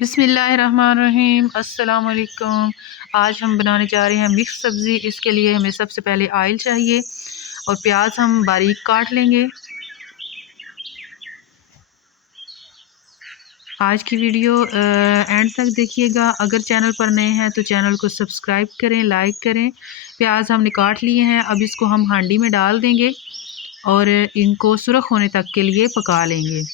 बिस्मिल्लाहिर्रहमानिर्रहीम। अस्सलाम वालेकुम। आज हम बनाने जा रहे हैं मिक्स सब्ज़ी। इसके लिए हमें सबसे पहले ऑयल चाहिए और प्याज हम बारीक काट लेंगे। आज की वीडियो एंड तक देखिएगा। अगर चैनल पर नए हैं तो चैनल को सब्सक्राइब करें, लाइक करें। प्याज हमने काट लिए हैं, अब इसको हम हांडी में डाल देंगे और इनको सुरख होने तक के लिए पका लेंगे।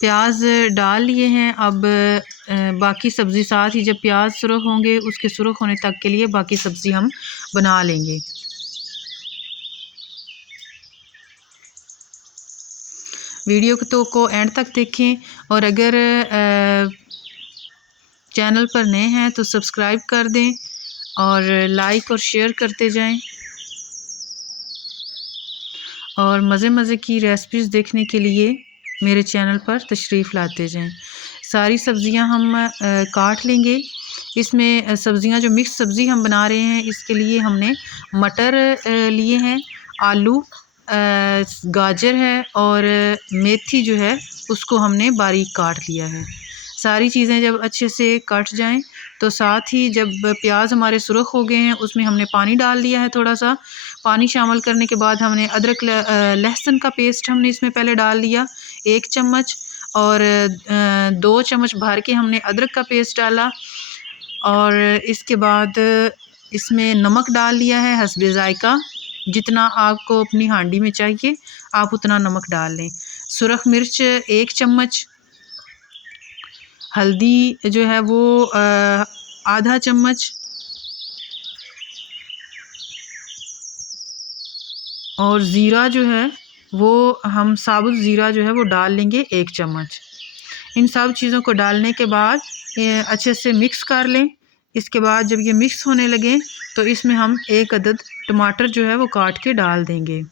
प्याज डाल लिए हैं। अब बाकी सब्ज़ी साथ ही जब प्याज सुरख होंगे उसके सुरख होने तक के लिए बाकी सब्ज़ी हम बना लेंगे। वीडियो को एंड तक देखें और अगर चैनल पर नए हैं तो सब्सक्राइब कर दें और लाइक और शेयर करते जाएं और मज़े की रेसिपीज़ देखने के लिए मेरे चैनल पर तशरीफ़ लाते जाएं। सारी सब्ज़ियां हम काट लेंगे। इसमें सब्ज़ियां जो मिक्स सब्ज़ी हम बना रहे हैं इसके लिए हमने मटर लिए हैं, आलू, गाजर है और मेथी जो है उसको हमने बारीक काट लिया है। सारी चीज़ें जब अच्छे से कट जाएं तो साथ ही जब प्याज हमारे सुरख हो गए हैं उसमें हमने पानी डाल लिया है। थोड़ा सा पानी शामिल करने के बाद हमने अदरक लहसुन का पेस्ट हमने इसमें पहले डाल लिया 1 चम्मच और 2 चम्मच भर के हमने अदरक का पेस्ट डाला और इसके बाद इसमें नमक डाल लिया है हस्बे ज़ायका। जितना आपको अपनी हांडी में चाहिए आप उतना नमक डाल लें। सुरख मिर्च 1 चम्मच, हल्दी जो है वो आधा चम्मच और ज़ीरा जो है वो हम साबुत ज़ीरा जो है वो डाल लेंगे 1 चम्मच। इन सब चीज़ों को डालने के बाद अच्छे से मिक्स कर लें। इसके बाद जब ये मिक्स होने लगे तो इसमें हम 1 अदद टमाटर जो है वो काट के डाल देंगे।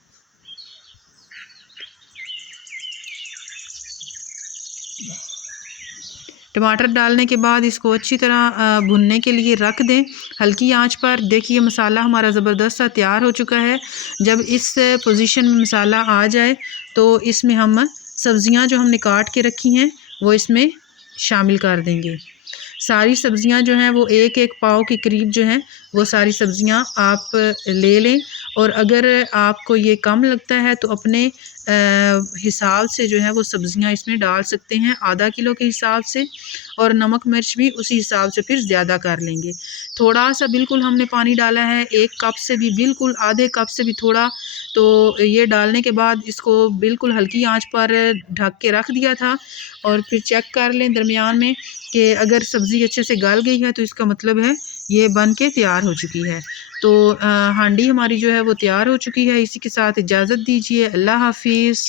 टमाटर डालने के बाद इसको अच्छी तरह भुनने के लिए रख दें हल्की आंच पर। देखिए मसाला हमारा ज़बरदस्त सा तैयार हो चुका है। जब इस पोजीशन में मसाला आ जाए तो इसमें हम सब्ज़ियां जो हमने काट के रखी हैं वो इसमें शामिल कर देंगे। सारी सब्ज़ियां जो हैं वो 1-1 पाव के करीब जो हैं वो सारी सब्ज़ियां आप ले लें और अगर आपको ये कम लगता है तो अपने हिसाब से जो है वो सब्ज़ियां इसमें डाल सकते हैं, आधा किलो के हिसाब से, और नमक मिर्च भी उसी हिसाब से फिर ज़्यादा कर लेंगे। थोड़ा सा बिल्कुल हमने पानी डाला है, 1 कप से भी बिल्कुल आधे कप से भी थोड़ा। तो ये डालने के बाद इसको बिल्कुल हल्की आंच पर ढक के रख दिया था और फिर चेक कर लें दरमियान में कि अगर सब्ज़ी अच्छे से गल गई है तो इसका मतलब है ये बन के तैयार हो चुकी है। तो हांडी हमारी जो है वो तैयार हो चुकी है। इसी के साथ इजाज़त दीजिए। अल्लाह हाफिज़।